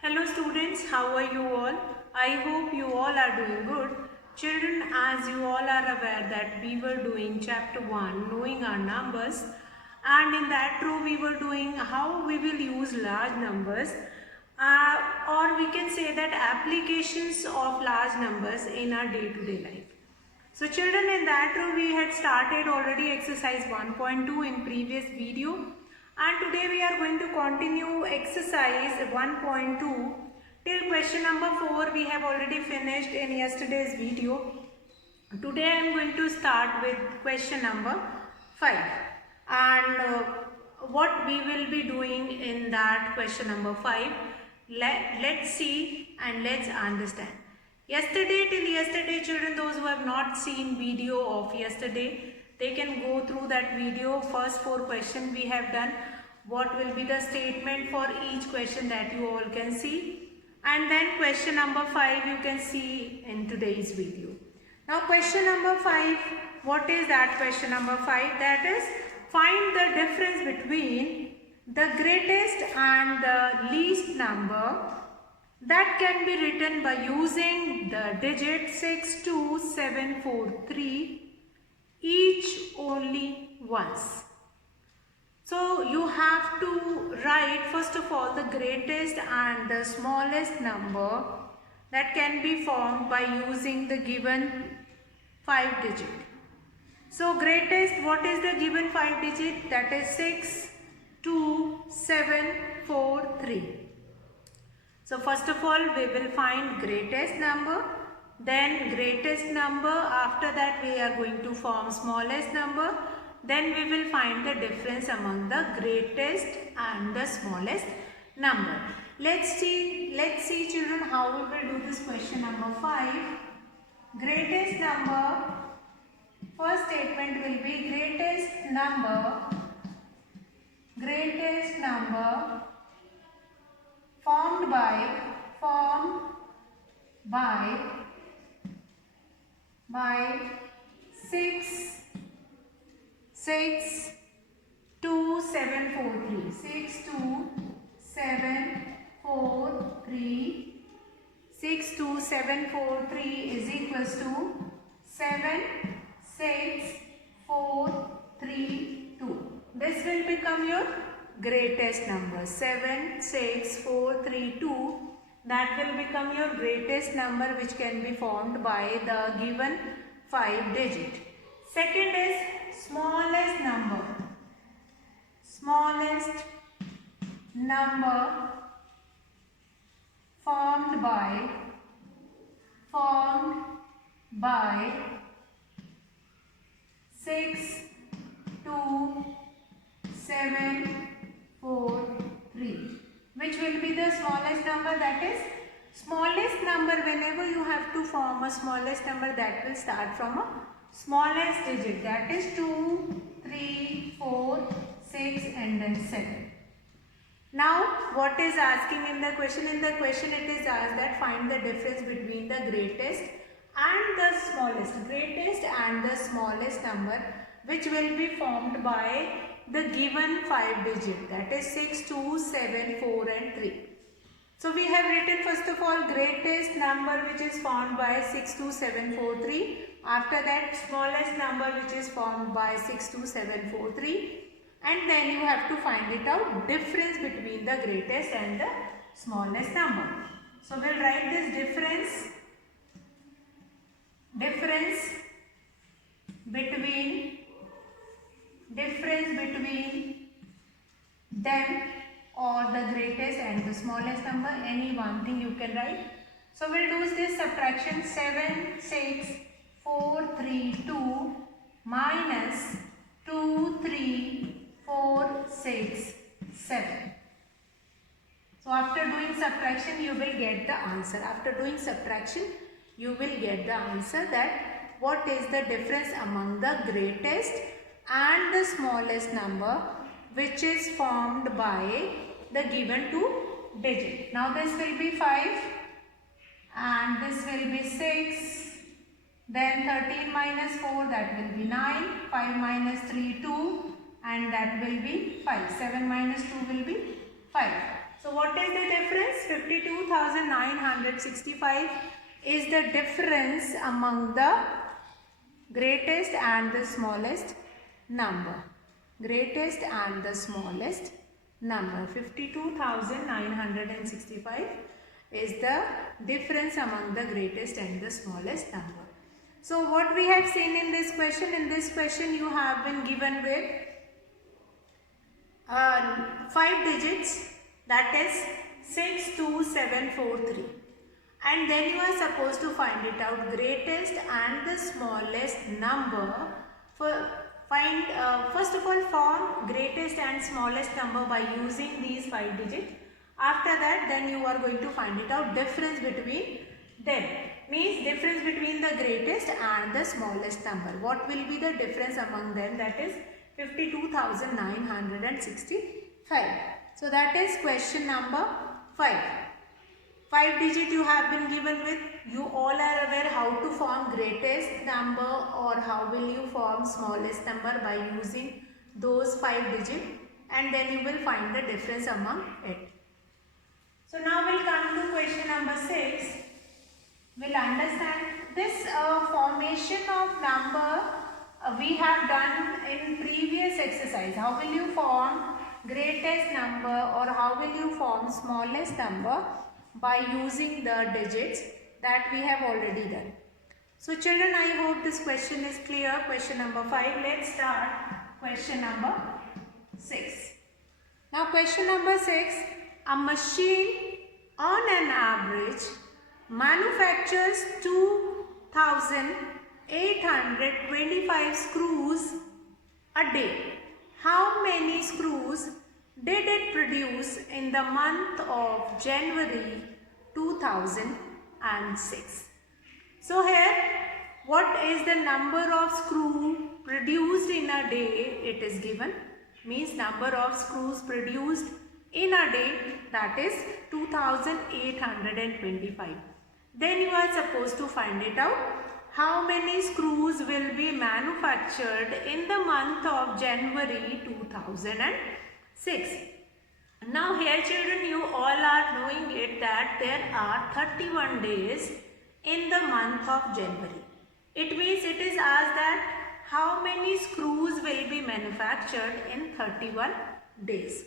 Hello students, how are you all? I hope you all are doing good. Children, as you all are aware that we were doing chapter 1, knowing our numbers, and in that row we were doing how we will use large numbers, or we can say that applications of large numbers in our day-to-day life. So children, in that row we had started already exercise 1.2 in previous video, and today we are going to continue exercise 1.2 till question number 4 we have already finished in yesterday's video. Today I am going to start with question number 5, and what we will be doing in that question number 5, let's see and let's understand. Till yesterday children, those who have not seen video of yesterday, they can go through that video. First 4 questions we have done, what will be the statement for each question that you all can see, and then question number 5 you can see in today's video. Now question number 5, what is that question number 5? That is, find the difference between the greatest and the least number that can be written by using the digit 62743 each only once. So you have to write first of all the greatest and the smallest number that can be formed by using the given 5 digit. So greatest, what is the given 5 digit? That is 62743. So first of all we will find greatest number, then greatest number, after that we are going to form smallest number, then we will find the difference among the greatest and the smallest number. Let's see children how we will do this question number 5. Greatest number, first statement will be greatest number formed by 62743. 62743 is equals to 76432. This will become your greatest number. 76432, that will become your greatest number which can be formed by the given 5 digit. Second is smallest number. Smallest number formed by 62743. Which will be the smallest number? That is, smallest number, whenever you have to form a smallest number, that will start from a smallest digit, that is 2, 3, 4, 6 and then 7. Now what is asking in the question? In the question it is asked that find the difference between the greatest and the smallest. Greatest and the smallest number which will be formed by the given 5 digit, that is 6, 2, 7, 4 and 3. So we have written first of all greatest number which is formed by 62743. After that smallest number which is formed by 62743. And then you have to find it out difference between the greatest and the smallest number. So we'll write this difference between them, or the greatest and the smallest number, any one thing you can write. So we'll do this subtraction. 76432 minus 23467. So after doing subtraction you will get the answer. After doing subtraction you will get the answer, that what is the difference among the greatest and the smallest number which is formed by the given 2 digit. Now this will be 5 and this will be 6, then 13 minus 4, that will be 9, 5 minus 3, 2 and that will be 5, 7 minus 2 will be 5. So what is the difference? 52,965 is the difference among the greatest and the smallest number. Greatest and the smallest number. 52,965 is the difference among the greatest and the smallest number. So what we have seen in this question you have been given with 5 digits, that is 62743, and then you are supposed to find it out greatest and the smallest number. First of all, form greatest and smallest number by using these 5 digits. After that, then you are going to find it out difference between them. Means difference between the greatest and the smallest number. What will be the difference among them? That is 52,965. So that is question number 5. 5 digit you have been given with. You all are aware how to form greatest number or how will you form smallest number by using those 5 digits, and then you will find the difference among it. So now we'll come to question number 6. We'll understand this formation of number we have done in previous exercise. How will you form greatest number or how will you form smallest number by using the digits that we have already done. So children, I hope this question is clear. Question number 5. Let's start question number 6. Now question number 6. A machine on an average manufactures 2,825 screws a day. How many screws did it produce in the month of January 2006? So here, what is the number of screws produced in a day? It is given. Means number of screws produced in a day, that is 2,825. Then you are supposed to find it out. How many screws will be manufactured in the month of January 2006? Now here children, you all are knowing it that there are 31 days in the month of January. It means it is asked that how many screws will be manufactured in 31 days.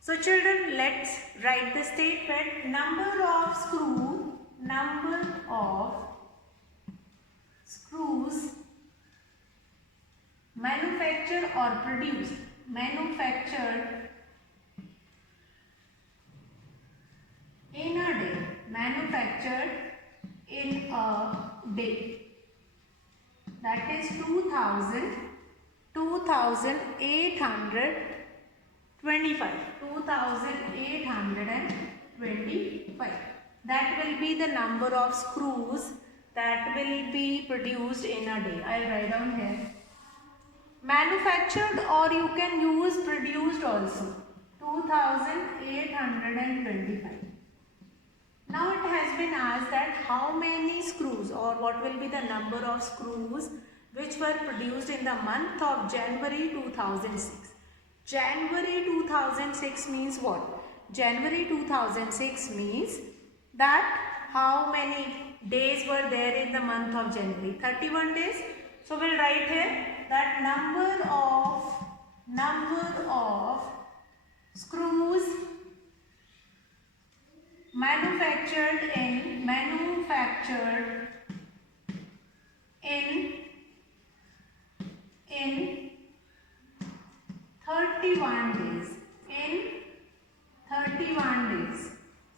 So children, let's write the statement. Number of screws manufactured or produced, manufactured in a day, manufactured in a day, that is 2,825. That will be the number of screws that will be produced in a day. I will write down here. Manufactured, or you can use produced also. 2,825. Now it has been asked that how many screws or what will be the number of screws which were produced in the month of January 2006. January 2006 means what? January 2006 means that how many days were there in the month of January? 31 days. So we'll write here that number of screws manufactured in 31 days. In 31 days.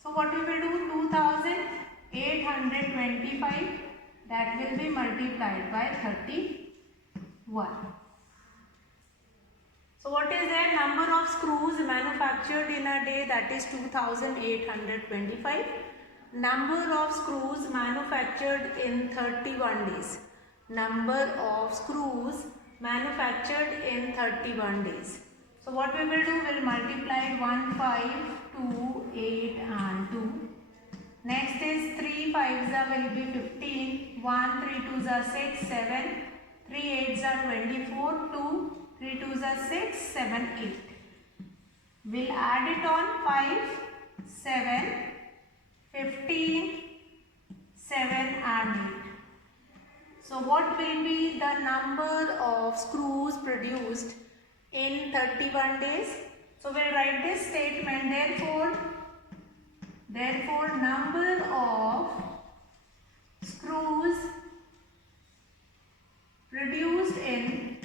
So what we will do? 2,825, that will be multiplied by 31. So what is the number of screws manufactured in a day? That is 2,825. Number of screws manufactured in 31 days. Number of screws manufactured in 31 days. So what we will do? We will multiply 1, 5, 2, 8 and 2. Next is 3 5s will be 15. 1, 3 2s are 6, 7. 3 8s are 24. 2, 3 2s are 6, 7, 8. We'll add it on 5, 7, be the number of screws produced in 31 days. So we'll write this statement. Therefore number of screws produced in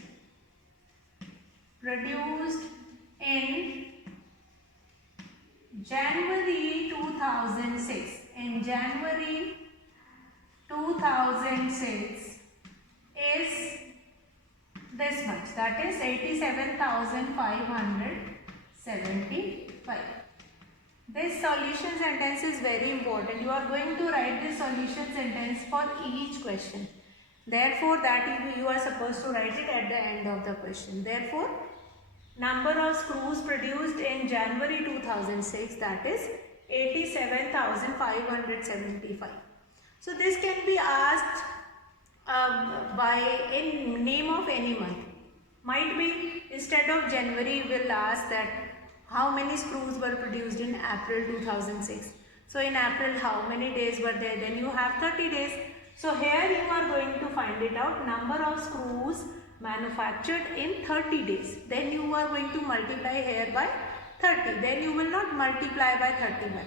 January 2006. In January 2006 is this much, that is 87,575. This solution sentence is very important. You are going to write this solution sentence for each question. Therefore, that you are supposed to write it at the end of the question. Therefore, number of screws produced in January 2006, that is 87,575. So this can be asked by in name of any month. Might be instead of January, we'll ask that how many screws were produced in April 2006. So in April, how many days were there? Then you have 30 days. So here you are going to find it out, number of screws manufactured in 30 days. Then you are going to multiply here by 30. Then you will not multiply by 31.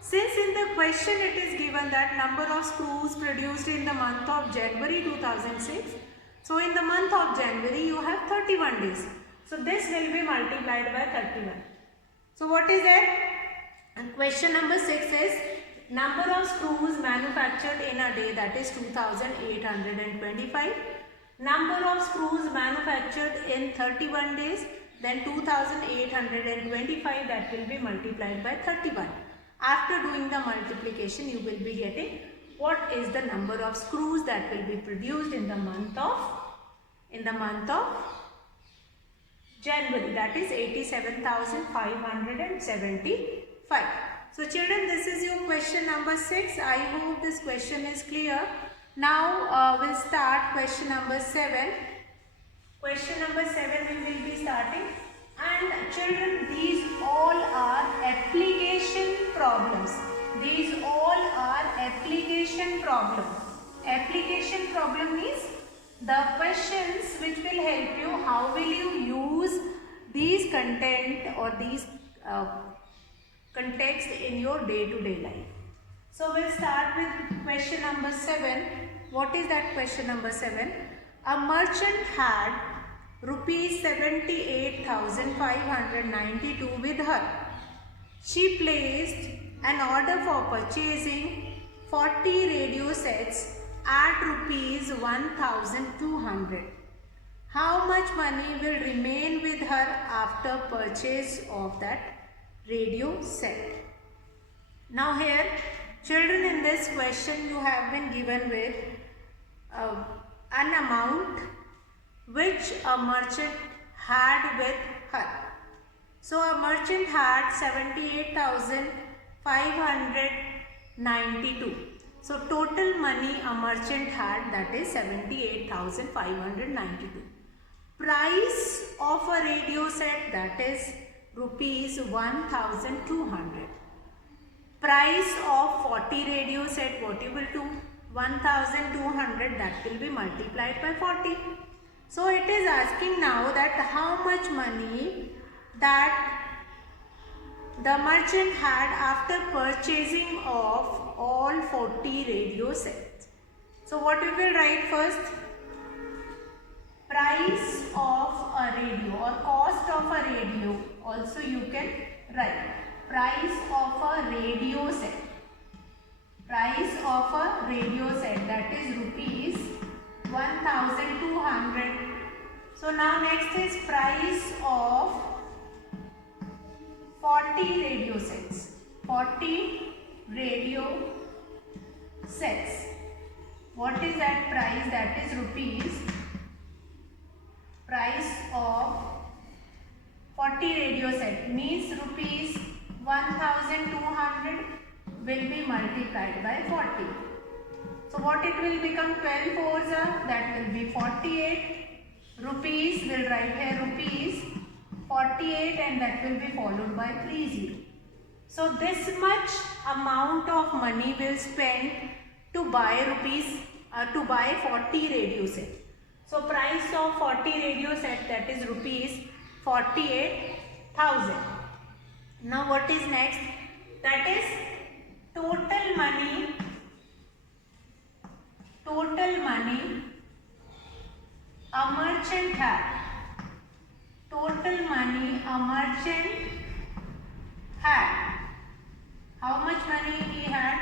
Since in the question it is given that number of screws produced in the month of January 2006. So in the month of January you have 31 days. So this will be multiplied by 31. So what is that? And question number 6 is number of screws manufactured in a day, that is 2825. Number of screws manufactured in 31 days, then 2825, that will be multiplied by 31. After doing the multiplication, you will be getting what is the number of screws that will be produced in the month of January, that is 87,575. So children, this is your question number 6. I hope this question is clear. Now we'll start question number 7. Question number 7 we will be starting. And children, these all are application problems. These all are application problem. Application problem means the questions which will help you, how will you use these content or these context in your day-to-day life. So we'll start with question number 7. What is that question number 7? A merchant had rupees 78,592 with her. She placed an order for purchasing 40 radio sets at rupees 1,200. How much money will remain with her after purchase of that radio set? Now here, children, in this question you have been given with an amount which a merchant had with her. So a merchant had 78,592. So total money a merchant had, that is 78,592. Price of a radio set, that is rupees 1,200. Price of 40 radio set, what you will do? 1,200, that will be multiplied by 40. So it is asking now that how much money that the merchant had after purchasing of all 40 radio sets. So what we will write first? Price of a radio or cost of a radio, also you can write. Price of a radio set. Price of a radio set, that is rupees 1,200. So now next is price of 40 radio sets. 40 radio sets. What is that price? That is rupees. Price of 40 radio set means rupees 1,200 will be multiplied by 40. So what it will become? 12 fours are, that will be 48. Rupees, will write here rupees 48 and that will be followed by 30. So this much amount of money will spend to buy 40 radio set. So price of 40 radio set, that is rupees 48,000. Now what is next? That is total money a merchant had. Total money a merchant had. How much money he had?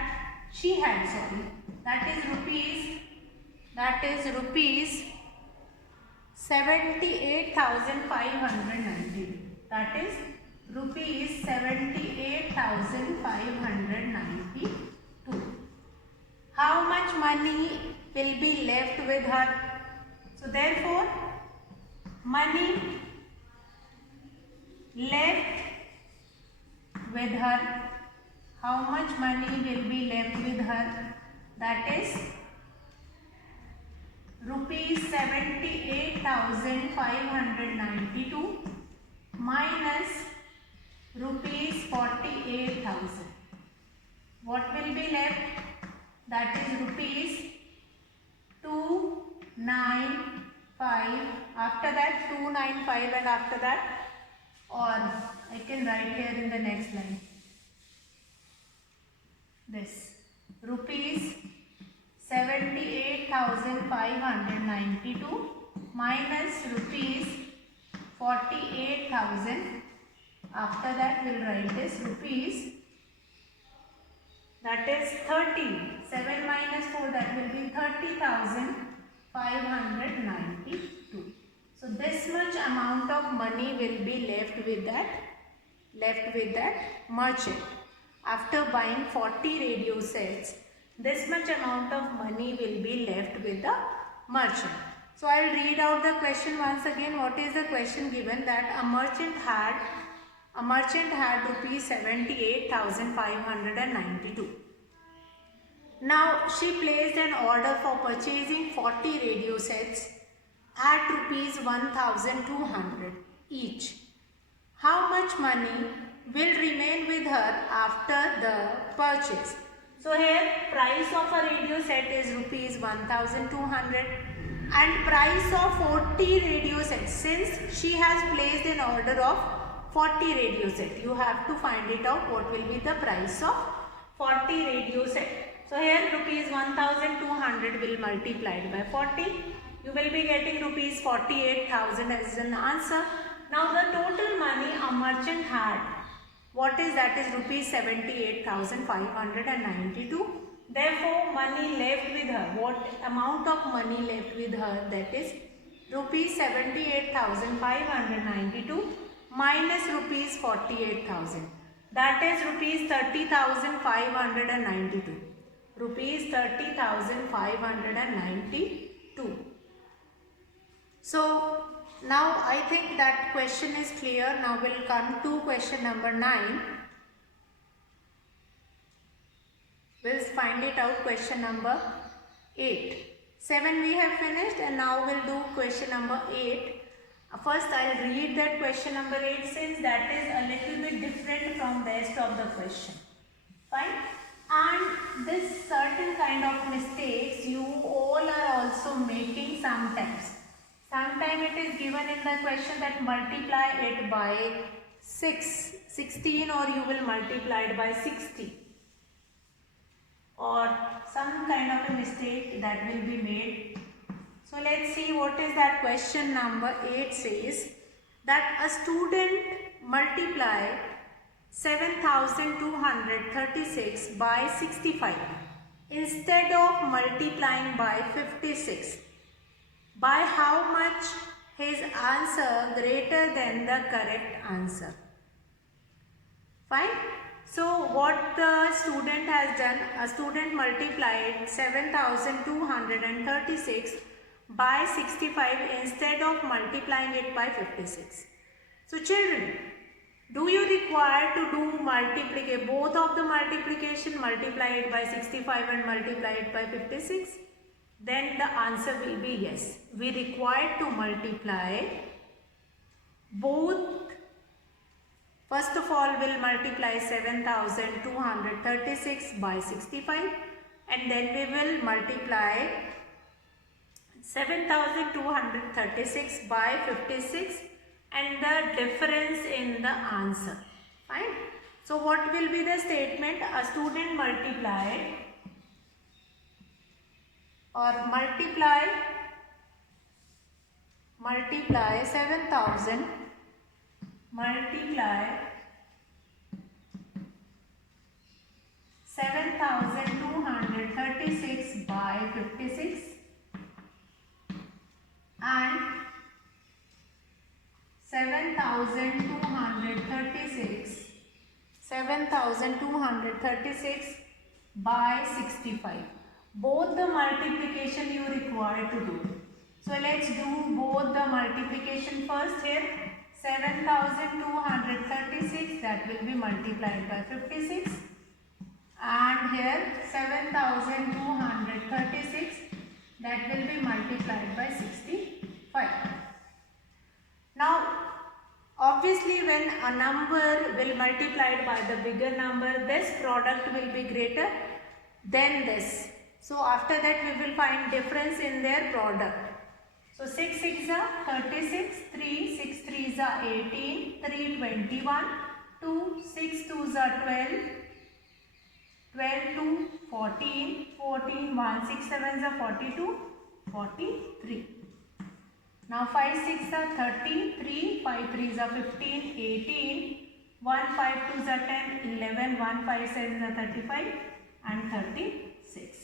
She had, sorry. That is rupees 78,590. That is rupees 78,592. How much money will be left with her? So therefore, money left with her. How much money will be left with her? That is rupees 78,592 minus rupees 48,000. What will be left? That is rupees 295. After that 295, and after that, or I can write here in the next line, this rupees 78,592 minus rupees 48,000. After that we'll write this rupees, that is 30. 7 minus 4, that will be 30,592. So this much amount of money will be left with that merchant. After buying 40 radio sets, this much amount of money will be left with the merchant. So I will read out the question once again. What is the question given? That a merchant had rupees 78,592. Now she placed an order for purchasing 40 radio sets at rupees 1,200 each. How much money will remain with her after the purchase? So here price of a radio set is rupees 1,200 and price of 40 radio sets. Since she has placed an order of 40 radio set, you have to find it out what will be the price of 40 radio set. So here rupees 1,200 will multiplied by 40. You will be getting rupees 48,000 as an answer. Now the total money a merchant had, what is that? Is rupees 78,592. Therefore money left with her, what amount of money left with her? That is rupees 78,592 minus rupees 48,000. That is rupees 30,592. Rupees 30,592. So now I think that question is clear. Now we'll come to question number 9. We'll find it out. Question number 8. 7 we have finished, and now we'll do question number 8. First I'll read that question number 8, since that is a little bit different from the rest of the question. Fine. And this certain kind of mistakes you all are also making sometimes. Sometimes it is given in the question that multiply it by 16, or you will multiply it by 60. Or some kind of a mistake that will be made. So let's see what is that. Question number 8 says that a student multiply 7,236 by 65 instead of multiplying by 56. By how much his answer greater than the correct answer? Fine. So what the student has done, a student multiplied 7,236 by 65 instead of multiplying it by 56. So children, do you require to do multiplication, both of the multiplication, multiply it by 65 and multiply it by 56? Then the answer will be yes. We require to multiply both. First of all, we'll multiply 7,236 by 65, and then we will multiply 7236 by 56 and the difference in the answer. Fine. So what will be the statement? A student multiplied or multiply 7000 multiply 7236 by 56 and 7236 by 65. Both the multiplication you require to do. So let's do both the multiplication first here. 7236 that will be multiplied by 56 and here 7236 that will be multiplied by 65. Now obviously when a number will multiplied by the bigger number, this product will be greater than this. So after that we will find difference in their product. So 6 6 are 36, 3 6 3 are 18, 3 21, 2 6 2 are 12, 12 2 14, 14 1 6 7 are 42, 43. Now 5 6 are 30, 3 5 3 are 15, 18, 1 5 2 are 10, 11, 1 5 7 are 35 and 36.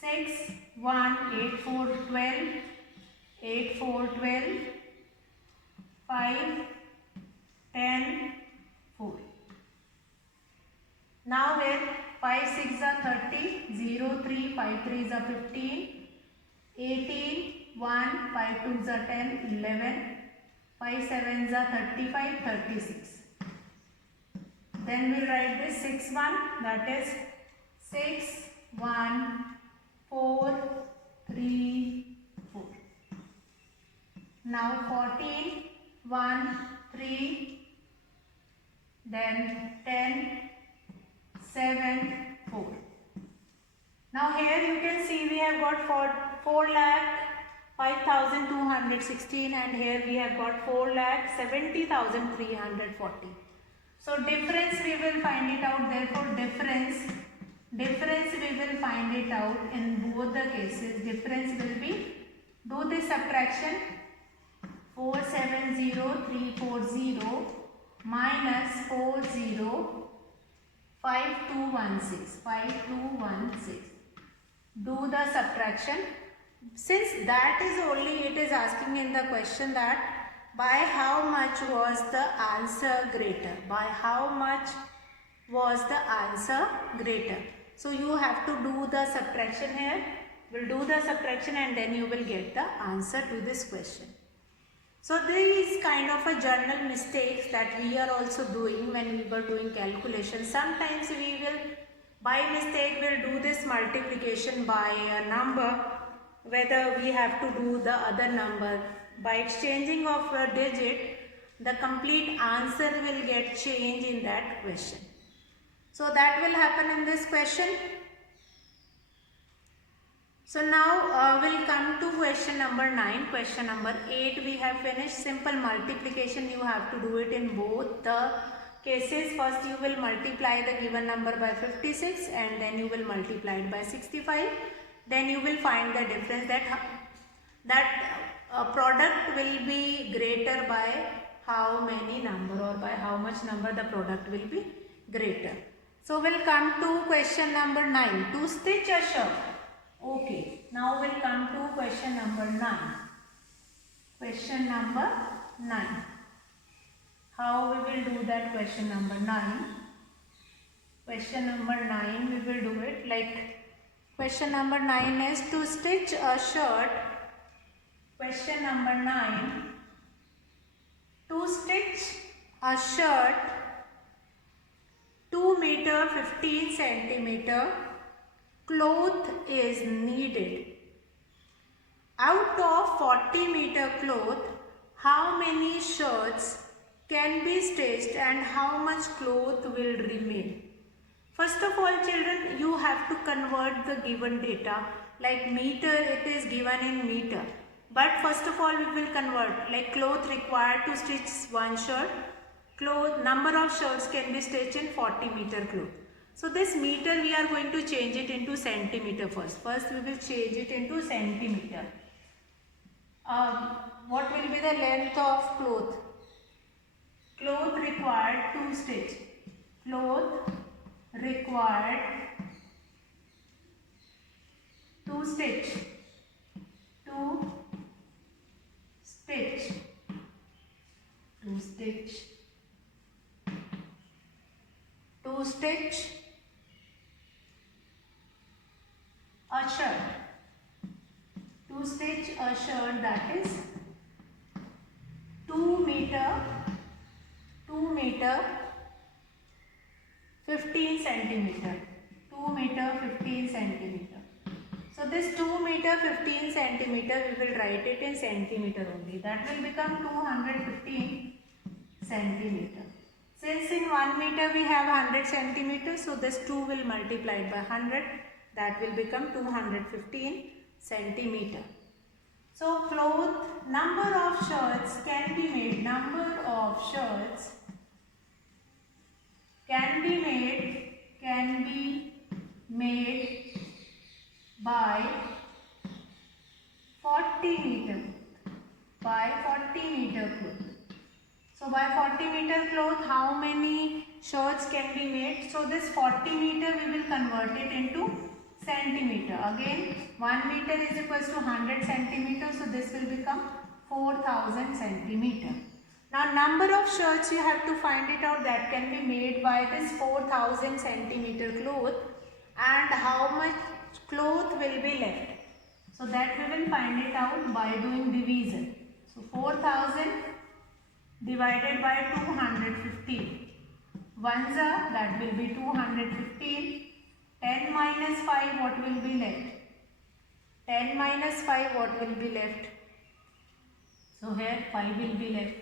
6 1 8 4 12, 8 4 12, 5 10 4. Now here 5 6 are 30, 0 3 5 3 are 15, 18 1 5 2 are 10, 11, 5 7 are 35, 36. Then we write this 6 1, that is 6 1 4 3 4. Now 14 1 3, then 10 7 4. Now here you can see we have got 4,05,216 and here we have got 4,70,340. So difference we will find it out, therefore difference we will find it out in both the cases. Difference will be, do the subtraction, 470340 minus 405216. Do the subtraction. Since that is only, it is asking in the question that by how much was the answer greater? By how much was the answer greater? So you have to do the subtraction here. We'll do the subtraction and then you will get the answer to this question. So there is kind of a general mistakes that we are also doing when we were doing calculation. Sometimes we will by mistake will do this multiplication by a number, whether we have to do the other number. By exchanging of a digit, the complete answer will get changed in that question. So that will happen in this question. So now we'll come to question number 9. Question number 8 we have finished. Simple multiplication, you have to do it in both the cases. First you will multiply the given number by 56 and then you will multiply it by 65. Then you will find the difference, that product will be greater by how many number or by how much number the product will be greater. So we'll come to question number 9. To stitch a shirt. Okay, now we'll come to question number 9. Question number 9. How we will do that question number 9? Question number 9 we will do it like, question number 9 is to stitch a shirt. Question number 9. To stitch a shirt 2 meter 15 centimeter cloth is needed. Out of 40 meter cloth, how many shirts can be stitched and how much cloth will remain? First of all children, you have to convert the given data like meter, it is given in meter. But first of all we will convert, like cloth required to stitch one shirt. Cloth, number of shirts can be stitched in 40 meter cloth. So this meter we are going to change it into centimeter first. First we will change it into centimeter. What will be the length of cloth? Cloth required to stitch. Cloth required to stitch. To stitch. To stitch. To stitch a shirt. To stitch a shirt, that is 2 meter 15 centimeter. 2 meter 15 centimeter. So this 2 meter 15 centimeter, we will write it in centimeter only. That will become 215 centimeter. Since in 1 meter we have 100 centimeters, so this 2 will multiply by 100. That will become 215 centimeter. So cloth, number of shirts can be made. Number of shirts can be made by 40 meter. By 40 meter cloth. So by 40 meter cloth, how many shirts can be made? So this 40 meter we will convert it into centimeter. Again 1 meter is equals to 100 centimeter. So this will become 4000 centimeter. Now number of shirts you have to find it out that can be made by this 4000 centimeter cloth, and how much cloth will be left. So that we will find it out by doing division. So 4000 divided by 215. Ones are, that will be 215. 10 minus 5, what will be left? 10 minus 5, what will be left? So here 5 will be left.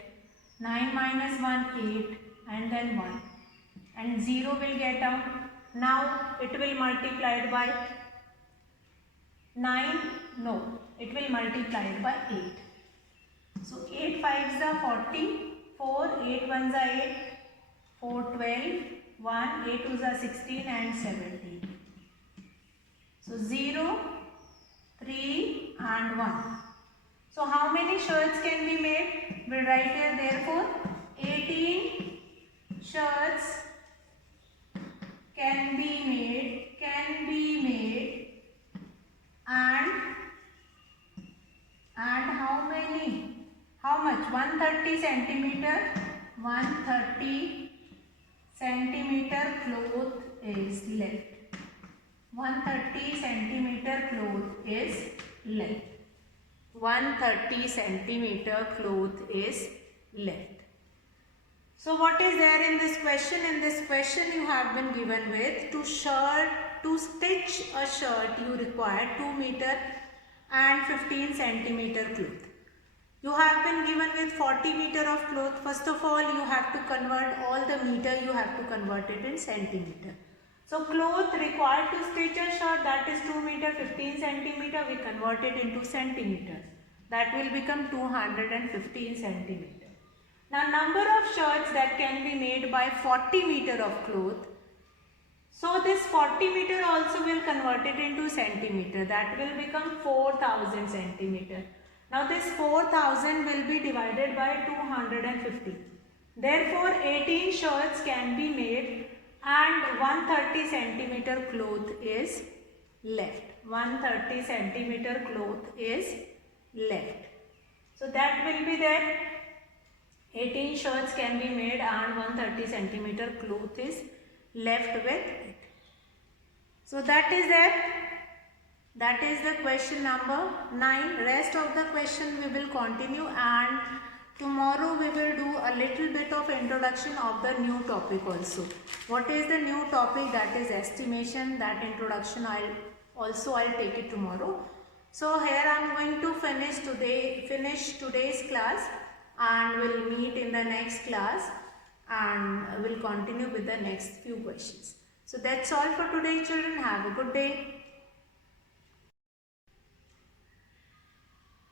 9 minus 1, 8, and then 1. And 0 will get out. Now it will multiply by 9. No, it will multiply by 8. So 8 5s are 40. 4, 8 1s are 8. 4 12. 1, 8 2s are 16 and 17. So 0, 3 and 1. So how many shirts can be made? We'll write here therefore 18 shirts can be made and how many? How much? 130 centimeter. 130 centimeter cloth is left. 130 centimeter cloth is left. 130 centimeter cloth is left. So what is there in this question? In this question you have been given with to stitch a shirt you require 2 meter and 15 centimeter cloth. You have been given with 40 meter of cloth. First of all you have to convert all the meter, you have to convert it in centimeter. So cloth required to stitch a shirt, that is 2 meter 15 centimeter, we convert it into centimeter. That will become 215 centimeter. Now number of shirts that can be made by 40 meter of cloth. So this 40 meter also will convert it into centimeter. That will become 4000 centimeter. Now this 4000 will be divided by 250. Therefore 18 shirts can be made and 130 centimeter cloth is left. 130 centimeter cloth is left. So that will be there. 18 shirts can be made and 130 centimeter cloth is left with it. So that is there. That is the question number 9. Rest of the question we will continue, and tomorrow we will do a little bit of introduction of the new topic also. What is the new topic? That is estimation. That introduction I'll take it tomorrow. So here I am going to finish today's class, and we'll meet in the next class and we'll continue with the next few questions. So that's all for today, children. Have a good day.